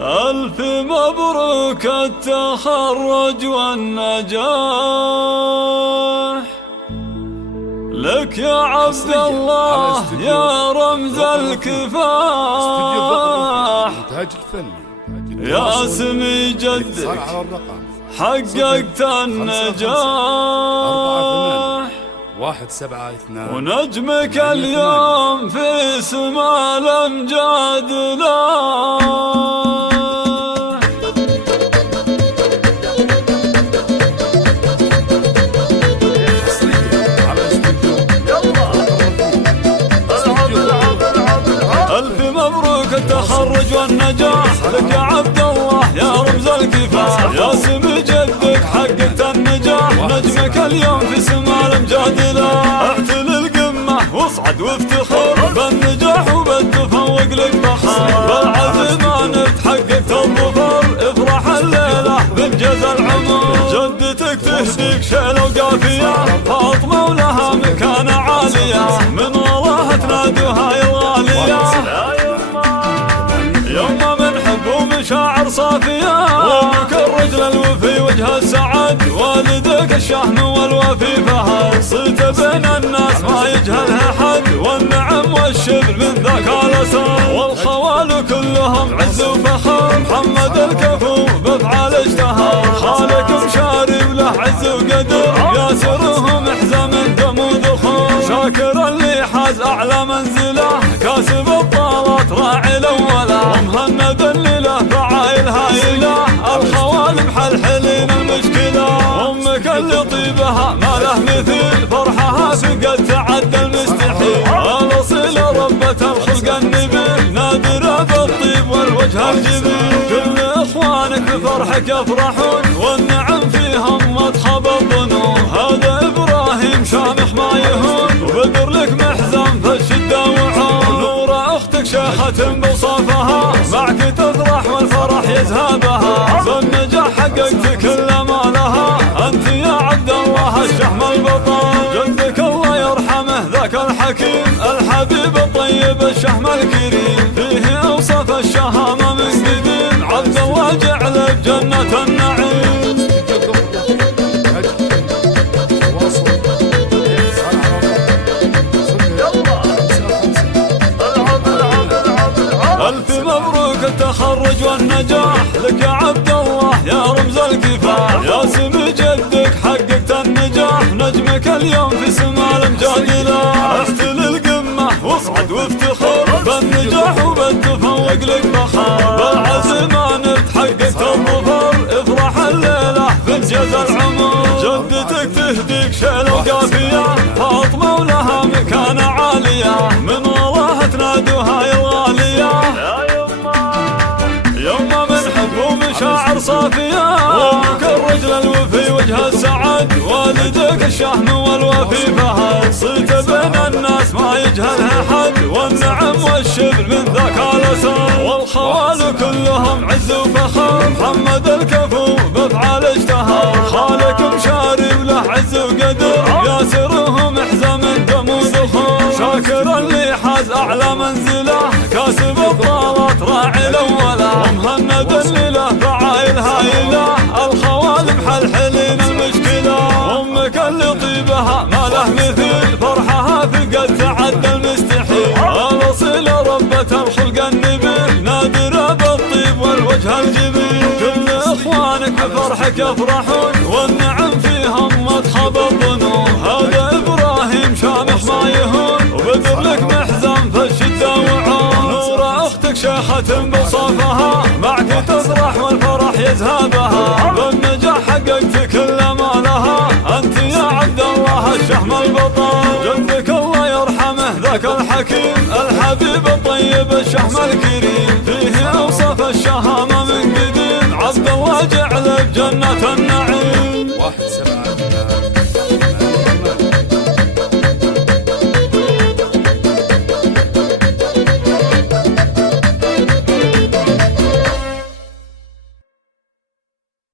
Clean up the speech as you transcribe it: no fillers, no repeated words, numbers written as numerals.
ألف مبروك التخرج والنجاح لك يا عبد الله يا رمز الكفاح، يا سمي جدك حققت النجاح، ونجمك اليوم في سما الأمجاد لاح. ألف مبروك التخرج والنجاح لك يا عبد الله يا رمز الكفاح، يا سمي جدك حققت النجاح، نجمك اليوم في سما الأمجاد لاح. اعتل القمة واصعد وافتخر بالنجاح وبالتفوق لك فخر، بالعزم انت حققت الظفر، افرح الليلة بانجاز العمر. جدتك تهديك شيلة وقافية، فاطمة ولها مكانة عالية، من وراها تنادوها يا الغالية. يما من حب ومشاعر صافية، وامك الرجل الوفي وجه السعد، والدك الشهم والوفي فهد، صيت بين الناس ما يجهلها حد، والنعم والشبل من ذاك الاسد، والخوال كلهم عز وفخر، محمد الكفو بافعال اشتهر، خالك مشاري وله عز وقدر، ياسرهم حزام دم وذخر، شاكر اللي حاز اعلى منزله، كاسب الطالات راعي الاوله، ومهند اللي له فعايل هايله، الخوال محلحلين المشكله، امك اللي طيبها ما له مثيل، فرحها فقد تعدى المستحيل، الاصيل ربة الخلق النبيل، نادرة بالطيب والوجه الجميل، كل اخوانك بفرحك يفرحون، والنعم فيهم مدخب الظنون، هذا ابراهيم شامخ ما يهون، وبدر لك محزن في الشده وعون، نورة اختك شيخة بوصافها، معك تفرح والفرح يزهابها، بالنجاح حققت كل ما لها، انت يا عبد الله الشهم البطل، جدك الله يرحمه ذاك الحكيم، الحبيب الطيب الشهم الكريم، فيه اوصاف الشهامة من قديم، عبد الله جعله بجنة النعيم. ألف مبروك التخرج والنجاح لك يا عبد الله يا رمز الكفاح، يا سمي جدك حققت النجاح، نجمك اليوم في سما الأمجاد لاح. اعتل القمة واصعد وافتخر بالنجاح وبالتفوق لك فخر، بالعزم انت حققت الظفر، افرح الليلة بانجاز العمر. جدتك تهديك شيلة وقافية، فاطمة ولها مكانة عالية، من وراها تنادوها يا الغالية. يما من حب ومشاعر صافية، وامك الرجل الوفي وجه السعد، والدك الشهم والوفي فهد، صيت بين الناس ما يجهلها حد، والنعم والشبل من ذاك الاسد، والخوال كلهم عز وفخر، محمد الكفو بافعال اشتهر، خالك مشاري وله عز وقدر، ياسرهم حزام دم وذخر، شاكر اللي حاز اعلى منزله، كاسب الطالات راعي الاوله، ومهند اللي له فعايل هايله، الخوال محلحلين المشكله، امك اللي طيبها ما له مثيل، فرحها فقد تعدى المستحيل، الاصيل ربة الخلق النبيل، نادرة بالطيب والوجه الجميل، كل اخوانك بفرحك يفرحون، والنعم فيهم مدخب الظنون، هذا ابراهيم شامخ ما يهون، وبدر لك محزن في الشده وعون، نورة اختك شيخة بوصافها، معك تفرح والفرح يزهابها، بالنجاح حققت كل ما لها، انت يا عبد الله الشهم البطل، جدك الله يرحمه ذاك الحكيم، الحبيب الطيب الشهم الكريم، فيه اوصاف الشهامة من قديم، عبد الله جعله بجنة النعيم.